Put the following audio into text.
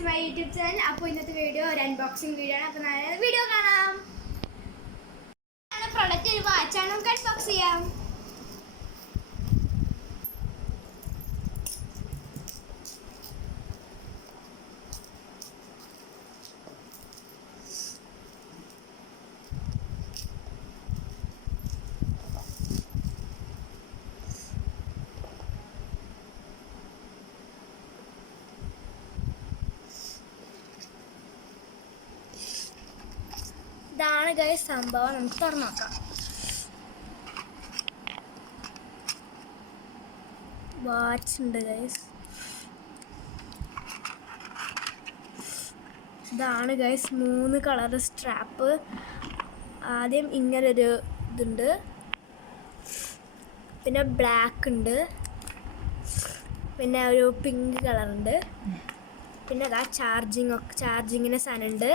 To my YouTube channel. അപ്പോൾ ഇന്നത്തെ video ഒരു അൺബോക്സിംഗ് വീഡിയോ ആണ്. അപ്പോൾ നാളെ വീഡിയോ കാണാം. പ്രൊഡക്റ്റ് ഒരു വാച്ചാണ്. നമുക്ക് അൺബോക്സ് ചെയ്യാം. ഇതാണ് ഗൈസ് സംഭവം. നമുക്ക് തുറന്നു നോക്കാം. വാച്ച് ഉണ്ട് ഗൈസ്. ഇതാണ് ഗൈസ് 3 കളർ സ്ട്രാപ്പ്. ആദ്യം ഇങ്ങനൊരു ഇതുണ്ട്, പിന്നെ ബ്ലാക്ക് ഉണ്ട്, പിന്നെ ഒരു പിങ്ക് കളറുണ്ട്, പിന്നെ അതാ ചാർജിങ്ങിന് സാധനമുണ്ട്.